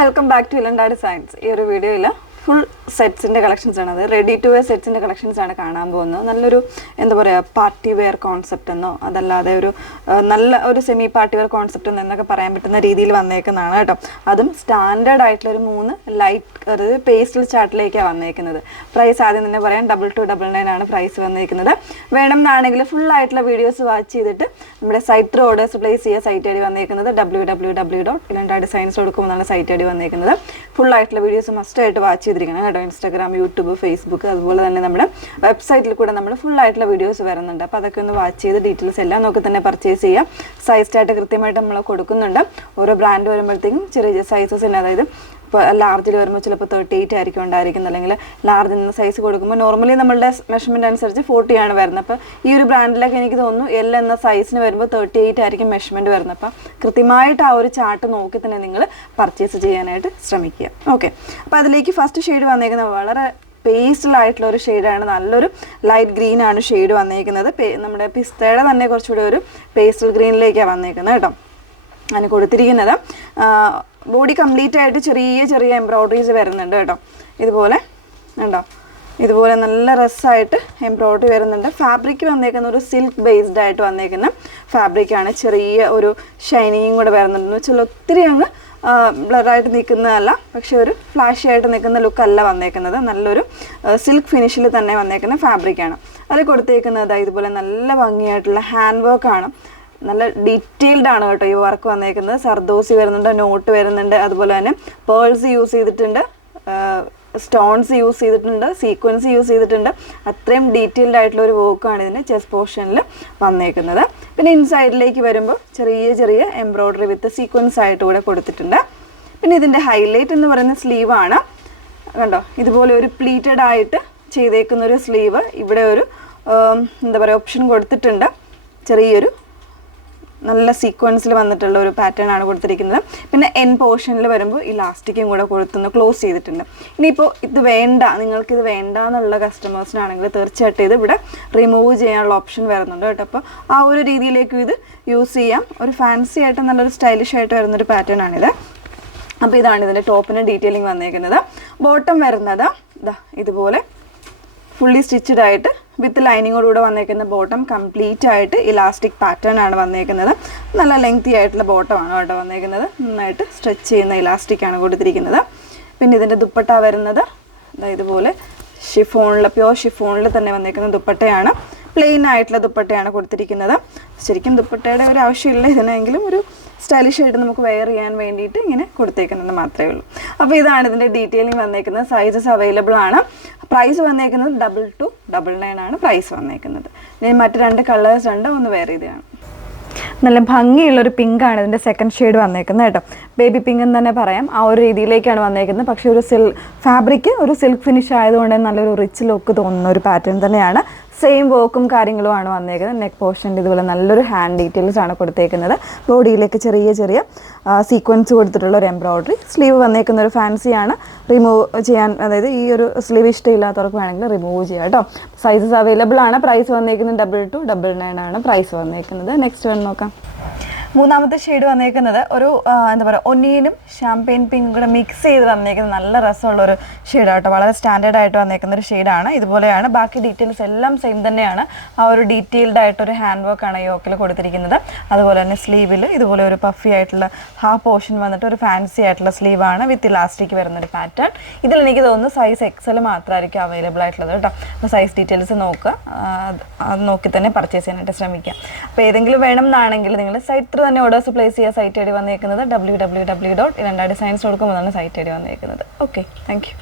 Welcome back to Elanda designs. ഈ ഒരു വീഡിയോയിൽ ഫുൾ സെറ്റ്സിൻ്റെ കളക്ഷൻസ് ആണ്, അത് റെഡി ടു വെയർ സെറ്റ്സിൻ്റെ കളക്ഷൻസ് ആണ് കാണാൻ പോകുന്നത്. നല്ലൊരു എന്താ പറയുക പാർട്ടി വെയർ കോൺസെപ്റ്റ് എന്നോ അതല്ലാതെ ഒരു നല്ല ഒരു സെമി പാർട്ടി വെയർ കോൺസെപ്റ്റ് എന്നൊക്കെ പറയാൻ പറ്റുന്ന രീതിയിൽ വന്നേക്കുന്നതാണ് കേട്ടോ. അതും സ്റ്റാൻഡേർഡ് ആയിട്ടുള്ള ഒരു 3 ലൈറ്റ് അതായത് പേസ്റ്റൽ ചാർട്ടിലേക്കാണ് വന്നേക്കുന്നത്. പ്രൈസ് ആദ്യം തന്നെ പറയാം, 2299 ആണ് പ്രൈസ് വന്നേക്കുന്നത്. വേണമെന്നാണെങ്കിൽ ഫുൾ ആയിട്ടുള്ള വീഡിയോസ് വാച്ച് ചെയ്തിട്ട് നമ്മുടെ സൈറ്റ് ത്രൂ ഓർഡേഴ്സ് പ്ലേസ് ചെയ്യുക. സൈറ്റ് ഐ ഡി വന്നേക്കുന്നത് www.ilandadesigns.com എന്നാണ് സൈറ്റ് ഐ ഡി വന്നേക്കുന്നത്. ഫുൾ ആയിട്ടുള്ള വീഡിയോസ് മസ്റ്റ് ആയിട്ട് വാച്ച് ചെയ്തിരിക്കണം കേട്ടോ. ഇൻസ്റ്റാഗ്രാം, യൂട്യൂബ്, ഫേസ്ബുക്ക്, അതുപോലെ തന്നെ നമ്മുടെ വെബ്സൈറ്റിൽ കൂടെ നമ്മൾ ഫുൾ ആയിട്ടുള്ള വീഡിയോസ് വരുന്നുണ്ട്. അപ്പോൾ അതൊക്കെ ഒന്ന് വാച്ച് ചെയ്ത് ഡീറ്റെയിൽസ് എല്ലാം നോക്കി തന്നെ പർച്ചേസ് ചെയ്യാം. സൈസ് ചാർട്ട് കൃത്യമായിട്ട് നമ്മൾ കൊടുക്കുന്നുണ്ട്. ഓരോ ബ്രാൻഡ് വരുമ്പോഴത്തേക്കും ചെറിയ സൈസസ് തന്നെ, അതായത് ഇപ്പോൾ ലാർജിൽ വരുമ്പോൾ ചിലപ്പോൾ 38 ആയിരിക്കും ഉണ്ടായിരിക്കുന്നത്, അല്ലെങ്കിൽ ലാർജിൽ നിന്ന് സൈസ് കൊടുക്കുമ്പോൾ നോർമലി നമ്മളുടെ മെഷർമെൻറ്റ് അനുസരിച്ച് 40 ആണ് വരുന്നത്. അപ്പോൾ ഈ ഒരു ബ്രാൻഡിലൊക്കെ എനിക്ക് തോന്നുന്നു എൽ എന്ന സൈസിന് വരുമ്പോൾ 38 ആയിരിക്കും മെഷർമെൻറ്റ് വരുന്നത്. അപ്പോൾ കൃത്യമായിട്ട് ആ ഒരു ചാർട്ട് നോക്കി തന്നെ നിങ്ങൾ പർച്ചേസ് ചെയ്യാനായിട്ട് ശ്രമിക്കുക. ഓക്കെ, അപ്പോൾ അതിലേക്ക് ഫസ്റ്റ് ഷെയ്ഡ് വന്നേക്കുന്നത് വളരെ പേസ്റ്റലായിട്ടുള്ള ഒരു ഷെയ്ഡാണ്. നല്ലൊരു ലൈറ്റ് ഗ്രീൻ ആണ് ഷെയ്ഡ് വന്നേക്കുന്നത്. നമ്മുടെ പിസ്തയുടെ തന്നെ കുറച്ചുകൂടി ഒരു പേസ്റ്റൽ ഗ്രീനിലേക്കാണ് വന്നേക്കുന്നത് കേട്ടോ. അതിന് കൊടുത്തിരിക്കുന്നത് ബോഡി കംപ്ലീറ്റ് ആയിട്ട് ചെറിയ ചെറിയ എംബ്രോയ്ഡറീസ് വരുന്നുണ്ട് കേട്ടോ. ഇതുപോലെ ഉണ്ടോ, ഇതുപോലെ നല്ല രസമായിട്ട് എംബ്രോയ്ഡറി വരുന്നുണ്ട്. ഫാബ്രിക് വന്നേക്കുന്ന ഒരു സിൽക്ക് ബേസ്ഡ് ആയിട്ട് വന്നേക്കുന്ന ഫാബ്രിക്കാണ്. ചെറിയ ഒരു ഷൈനിങ്ങും കൂടെ വരുന്നുണ്ടെന്ന് വെച്ചാൽ ഒത്തിരി അങ്ങ് ബ്ലറായിട്ട് നിൽക്കുന്നതല്ല, പക്ഷെ ഒരു ഫ്ലാഷി ആയിട്ട് നിൽക്കുന്ന ലുക്കല്ല വന്നേക്കുന്നത്. നല്ലൊരു സിൽക്ക് ഫിനിഷിൽ തന്നെ വന്നേക്കുന്ന ഫാബ്രിക്കാണ്. അത് കൊടുത്തേക്കുന്നത് ഇതുപോലെ നല്ല ഭംഗിയായിട്ടുള്ള ഹാൻഡ് വർക്കാണ്. നല്ല ഡീറ്റെയിൽഡ് ആണ് കേട്ടോ ഈ വർക്ക് വന്നേക്കുന്നത്. സർദോസി വരുന്നുണ്ട്, നോട്ട് വരുന്നുണ്ട്, അതുപോലെ തന്നെ പേൾസ് യൂസ് ചെയ്തിട്ടുണ്ട്, സ്റ്റോൺസ് യൂസ് ചെയ്തിട്ടുണ്ട്, സീക്വൻസ് യൂസ് ചെയ്തിട്ടുണ്ട്. അത്രയും ഡീറ്റെയിൽഡ് ആയിട്ടുള്ള ഒരു വർക്കാണ് ഇതിൻ്റെ ചെസ്റ്റ് പോർഷനിൽ വന്നേക്കുന്നത്. പിന്നെ ഇൻസൈഡിലേക്ക് വരുമ്പോൾ ചെറിയ ചെറിയ എംബ്രോയ്ഡറി വിത്ത് സീക്വൻസ് ആയിട്ട് കൂടെ കൊടുത്തിട്ടുണ്ട്. പിന്നെ ഇതിൻ്റെ ഹൈലൈറ്റ് എന്ന് പറയുന്ന സ്ലീവാണ് കണ്ടോ. ഇതുപോലെ ഒരു പ്ലീറ്റഡ് ആയിട്ട് ചെയ്തേക്കുന്ന ഒരു സ്ലീവ്. ഇവിടെ ഒരു എന്താ പറയുക ഓപ്ഷൻ കൊടുത്തിട്ടുണ്ട്. ചെറിയൊരു നല്ല സീക്വൻസിൽ വന്നിട്ടുള്ള ഒരു പാറ്റേൺ ആണ് കൊടുത്തിരിക്കുന്നത്. പിന്നെ എൻ പോർഷനിൽ വരുമ്പോൾ ഇലാസ്റ്റിക്കും കൂടെ കൊടുത്തുനിന്ന് ക്ലോസ് ചെയ്തിട്ടുണ്ട്. ഇനിയിപ്പോൾ ഇത് വേണ്ട, നിങ്ങൾക്കിത് വേണ്ട എന്നുള്ള കസ്റ്റമേഴ്സിനാണെങ്കിൽ തീർച്ചയായിട്ടും ഇത് ഇവിടെ റിമൂവ് ചെയ്യാനുള്ള ഓപ്ഷൻ വരുന്നുണ്ട് കേട്ടോ. അപ്പോൾ ആ ഒരു രീതിയിലേക്കും ഇത് യൂസ് ചെയ്യാം. ഒരു ഫാൻസി ആയിട്ട് നല്ലൊരു സ്റ്റൈലിഷ് ആയിട്ട് വരുന്നൊരു പാറ്റേൺ ആണിത്. അപ്പോൾ ഇതാണ് ഇതിൻ്റെ ടോപ്പിന് ഡീറ്റെയിലിംഗ് വന്നേക്കുന്നത്. ബോട്ടം വരുന്നത് ഇതുപോലെ ഫുള്ളി സ്റ്റിച്ചഡ് ആയിട്ട് വിത്ത് ലൈനിങ്ങോടുകൂടെ വന്നേക്കുന്ന ബോട്ടം കംപ്ലീറ്റ് ആയിട്ട് ഇലാസ്റ്റിക് പാറ്റേൺ ആണ് വന്നേക്കുന്നത്. നല്ല ലെങ്തി ആയിട്ടുള്ള ബോട്ടമാണ് കേട്ടോ വന്നേക്കുന്നത്. നന്നായിട്ട് സ്ട്രെച്ച് ചെയ്യുന്ന ഇലാസ്റ്റിക് ആണ് കൊടുത്തിരിക്കുന്നത്. പിന്നെ ഇതിൻ്റെ ദുപ്പട്ട വരുന്നത് ഇതുപോലെ ഷിഫോണിൽ, പ്യോർ ഷിഫോണിൽ തന്നെ വന്നേക്കുന്ന ദുപ്പട്ടയാണ്. പ്ലെയിൻ ആയിട്ടുള്ള ദുപ്പട്ടയാണ് കൊടുത്തിരിക്കുന്നത്. ശരിക്കും ദുപ്പട്ടയുടെ ഒരു ആവശ്യമില്ല ഇതിനെങ്കിലും ഒരു സ്റ്റൈലിഷ് ആയിട്ട് നമുക്ക് വെയർ ചെയ്യാൻ വേണ്ടിയിട്ട് ഇങ്ങനെ കൊടുത്തേക്കുന്നത് മാത്രമേ ഉള്ളൂ. അപ്പോൾ ഇതാണ് ഇതിൻ്റെ ഡീറ്റെയിലിംഗ് വന്നേക്കുന്നത്. സൈസസ് അവൈലബിൾ ആണ്. പ്രൈസ് വന്നേക്കുന്നത് 2299 ആണ് പ്രൈസ് വന്നേക്കുന്നത്. ഇനി മറ്റ് 2 കളേഴ്സ് ഉണ്ട്, ഒന്ന് വെയർ ചെയ്തതാണ്. നല്ല ഭംഗിയുള്ളൊരു പിങ്കാണ് ഇതിൻ്റെ സെക്കൻഡ് ഷെയ്ഡ് വന്നേക്കുന്നത് കേട്ടോ. ബേബി പിങ്ക് എന്ന് തന്നെ പറയാം. ആ ഒരു രീതിയിലേക്കാണ് വന്നേക്കുന്നത്. പക്ഷേ ഒരു ഫാബ്രിക് ഒരു സിൽക്ക് ഫിനിഷ് ആയതുകൊണ്ട് നല്ലൊരു റിച്ച് ലുക്ക് തോന്നുന്ന ഒരു പാറ്റേൺ തന്നെയാണ്. സെയിം വർക്കും കാര്യങ്ങളുമാണ് വന്നേക്കുന്നത്. നെക്ക് പോർഷൻ്റെ ഇതുപോലെ നല്ലൊരു ഹാൻഡ് ഡീറ്റെയിൽസ് ആണ് കൊടുത്തേക്കുന്നത്. ബോഡിയിലേക്ക് ചെറിയ ചെറിയ സീക്വൻസ് കൊടുത്തിട്ടുള്ള ഒരു എംബ്രോയ്ഡറി. സ്ലീവ് വന്നേക്കുന്ന ഒരു ഫാൻസിയാണ്. റിമൂവ് ചെയ്യാൻ, അതായത് ഈ ഒരു സ്ലീവ് ഇഷ്ടമില്ലാത്തവർക്ക് വേണമെങ്കിൽ റിമൂവ് ചെയ്യാം കേട്ടോ. സൈസസ് അവൈലബിൾ ആണ്. പ്രൈസ് വന്നേക്കുന്നത് 2299 ആണ് പ്രൈസ് വന്നേക്കുന്നത്. നെക്സ്റ്റ് വൺ നോക്കാം. മൂന്നാമത്തെ ഷെയ്ഡ് വന്നേക്കുന്നത് ഒരു എന്താ പറയുക ഒനിയനും ഷാമ്പെയിൻ പിങ്കും കൂടെ മിക്സ് ചെയ്ത് വന്നേക്കുന്നത് നല്ല രസമുള്ളൊരു ഷെയ്ഡാട്ടോ. വളരെ സ്റ്റാൻഡേർഡ് ആയിട്ട് വന്നേക്കുന്ന ഒരു ഷെയ്ഡാണ്. ഇതുപോലെയാണ് ബാക്കി ഡീറ്റെയിൽസ് എല്ലാം സെയിം തന്നെയാണ്. ആ ഒരു ഡീറ്റെയിൽഡ് ആയിട്ടൊരു ഹാൻഡ് വർക്കാണ് യോക്കിൽ കൊടുത്തിരിക്കുന്നത്. അതുപോലെ തന്നെ സ്ലീവിൽ ഇതുപോലെ ഒരു പഫി ആയിട്ടുള്ള ഹാഫ് പോർഷൻ വന്നിട്ട് ഒരു ഫാൻസി ആയിട്ടുള്ള സ്ലീവാണ് വിത്ത് ഇലാസ്റ്റിക് വരുന്നൊരു പാറ്റേൺ. ഇതിൽ എനിക്ക് തോന്നുന്നു സൈസ് എക്സൽ മാത്രമായിരിക്കും അവൈലബിൾ ആയിട്ടുള്ളത് കേട്ടോ. അപ്പോൾ സൈസ് ഡീറ്റെയിൽസ് നോക്കുക, അത് നോക്കി തന്നെ പർച്ചേസ് ചെയ്യാനായിട്ട് ശ്രമിക്കുക. അപ്പോൾ ഏതെങ്കിലും വേണം എന്നാണെങ്കിൽ നിങ്ങൾ സൈറ്റ് തന്നെ ഓർഡേഴ്സ് പ്ലേസ് ചെയ്യുക. സൈറ്റ് ഐ ഡി വന്നേക്കുന്നത് www.ilandadesigns.com എന്നാണ് സൈറ്റ് ഐ ഡി വന്നേക്കുന്നത്. Okay, thank you.